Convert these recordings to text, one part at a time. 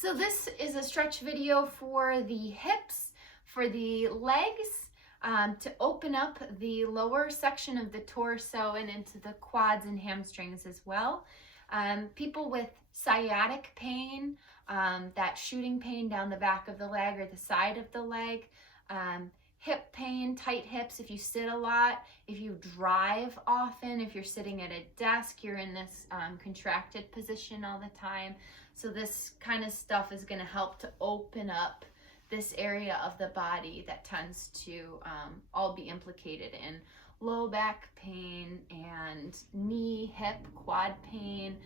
So this is a stretch video for the hips, for the legs, to open up the lower section of the torso and into the quads and hamstrings as well. People with sciatic pain, that shooting pain down the back of the leg or the side of the leg, hip pain, tight hips if you sit a lot, if you drive often, if you're sitting at a desk, you're in this contracted position all the time. So this kind of stuff is going to help to open up this area of the body that tends to all be implicated in low back pain and knee, hip, quad pain,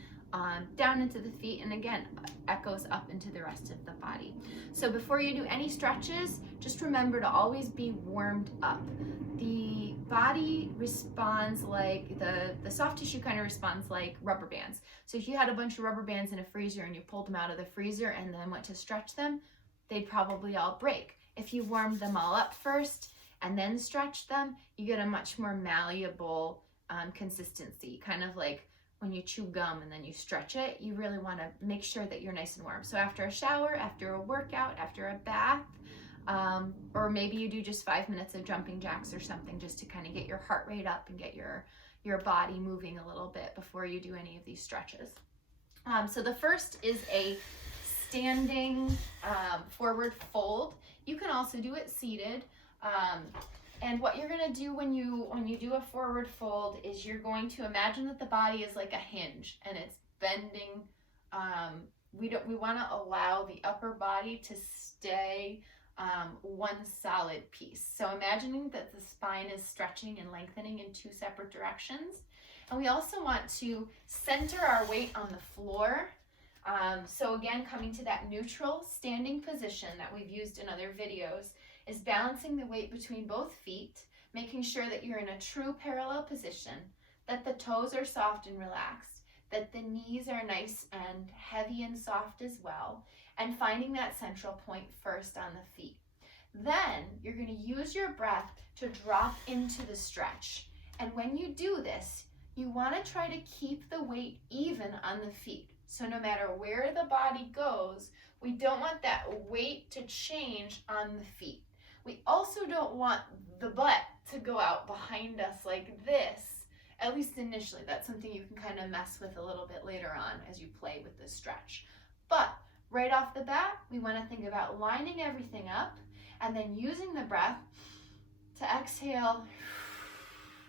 down into the feet, and again, echoes up into the rest of the body. So before you do any stretches, just remember to always be warmed up. The body responds like, the soft tissue kind of responds like rubber bands. So if you had a bunch of rubber bands in a freezer and you pulled them out of the freezer and then went to stretch them, they'd probably all break. If you warmed them all up first and then stretch them, you get a much more malleable consistency, kind of like when you chew gum and then you stretch it. You really want to make sure that you're nice and warm. So after a shower, after a workout, after a bath, or maybe you do just 5 minutes of jumping jacks or something just to kind of get your heart rate up and get your body moving a little bit before you do any of these stretches. So the first is a standing forward fold. You can also do it seated. And what you're going to do when you do a forward fold is you're going to imagine that the body is like a hinge and it's bending. We want to allow the upper body to stay one solid piece. So imagining that the spine is stretching and lengthening in two separate directions. And we also want to center our weight on the floor. So again, coming to that neutral standing position that we've used in other videos is balancing the weight between both feet, making sure that you're in a true parallel position, that the toes are soft and relaxed, that the knees are nice and heavy and soft as well, and finding that central point first on the feet. Then you're going to use your breath to drop into the stretch. And when you do this, you want to try to keep the weight even on the feet. So no matter where the body goes, we don't want that weight to change on the feet. We also don't want the butt to go out behind us like this, at least initially. That's something you can kind of mess with a little bit later on as you play with the stretch. But right off the bat, we want to think about lining everything up and then using the breath to exhale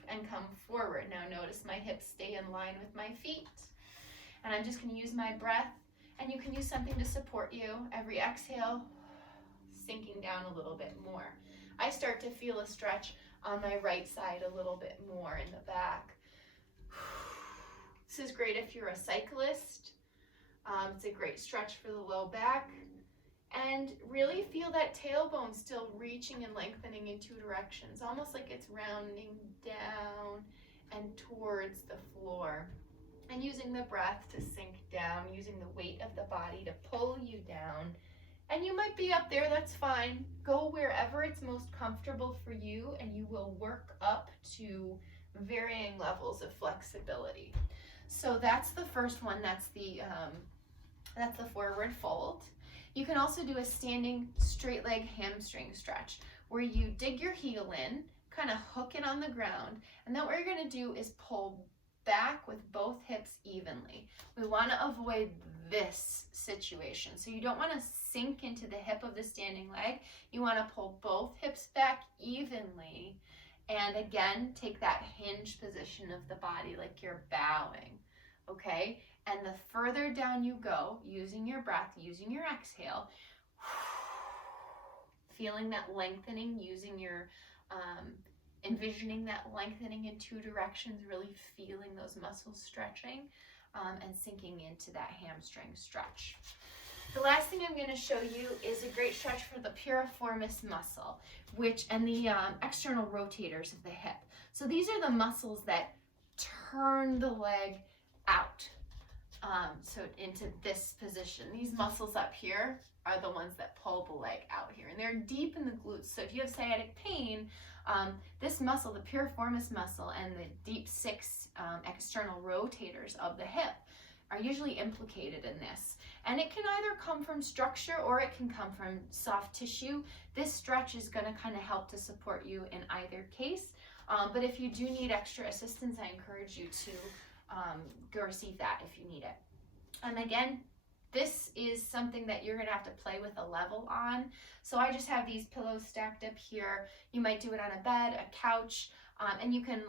and come forward. Now notice my hips stay in line with my feet. And I'm just going to use my breath, and you can use something to support you. Every exhale, sinking down a little bit more. I start to feel a stretch on my right side a little bit more in the back. This is great if you're a cyclist. It's a great stretch for the low back. And really feel that tailbone still reaching and lengthening in two directions, almost like it's rounding down and towards the floor. And using the breath to sink down, using the weight of the body to pull you down. And you might be up there, that's fine. Go wherever it's most comfortable for you, and you will work up to varying levels of flexibility. So that's the first one, that's the forward fold. You can also do a standing straight leg hamstring stretch where you dig your heel in, kind of hook it on the ground, and then what you're going to do is pull back with both hips evenly. We want to avoid this situation. So you don't want to sink into the hip of the standing leg. You want to pull both hips back evenly. And again, take that hinge position of the body like you're bowing. Okay? And the further down you go, using your breath, using your exhale, feeling that lengthening, using your envisioning that lengthening in two directions, really feeling those muscles stretching and sinking into that hamstring stretch. The last thing I'm going to show you is a great stretch for the piriformis muscle, and the external rotators of the hip. So these are the muscles that turn the leg out, so into this position. These muscles up here are the ones that pull the leg out here, and they're deep in the glutes. So if you have sciatic pain, this muscle, the piriformis muscle, and the deep six external rotators of the hip are usually implicated in this. And it can either come from structure or it can come from soft tissue. This stretch is going to kind of help to support you in either case. But if you do need extra assistance, I encourage you to go receive that if you need it. And again, this is something that you're going to have to play with a level on. So I just have these pillows stacked up here. You might do it on a bed, a couch, and you can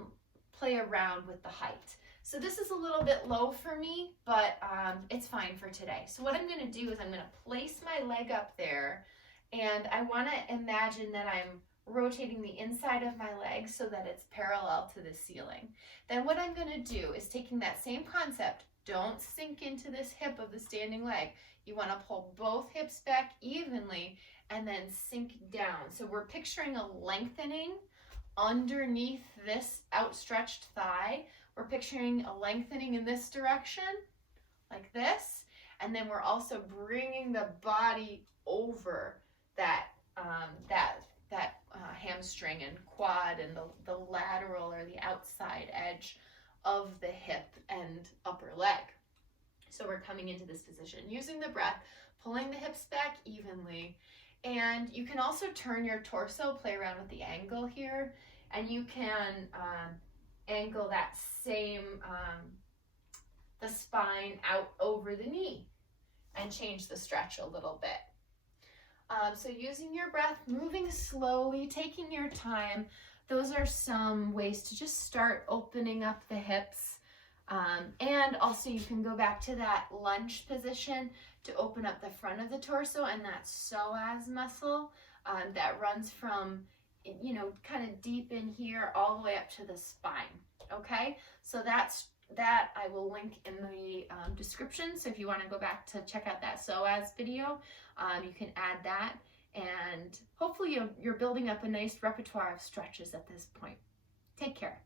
play around with the height. So this is a little bit low for me, but it's fine for today. So what I'm going to do is I'm going to place my leg up there, and I want to imagine that I'm rotating the inside of my leg so that it's parallel to the ceiling. Then what I'm going to do is taking that same concept. Don't sink into this hip of the standing leg. You want to pull both hips back evenly and then sink down. So we're picturing a lengthening underneath this outstretched thigh. We're picturing a lengthening in this direction, like this. And then we're also bringing the body over that hamstring and quad and the lateral or the outside edge of the hip and upper leg. So we're coming into this position using the breath, pulling the hips back evenly. And you can also turn your torso, play around with the angle here, and you can angle that same, the spine out over the knee and change the stretch a little bit. So using your breath, moving slowly, taking your time. Those are some ways to just start opening up the hips. And also you can go back to that lunge position to open up the front of the torso and that psoas muscle that runs from, kind of deep in here all the way up to the spine. Okay, so that I will link in the description. So if you want to go back to check out that psoas video, you can add that. And hopefully you're building up a nice repertoire of stretches at this point. Take care.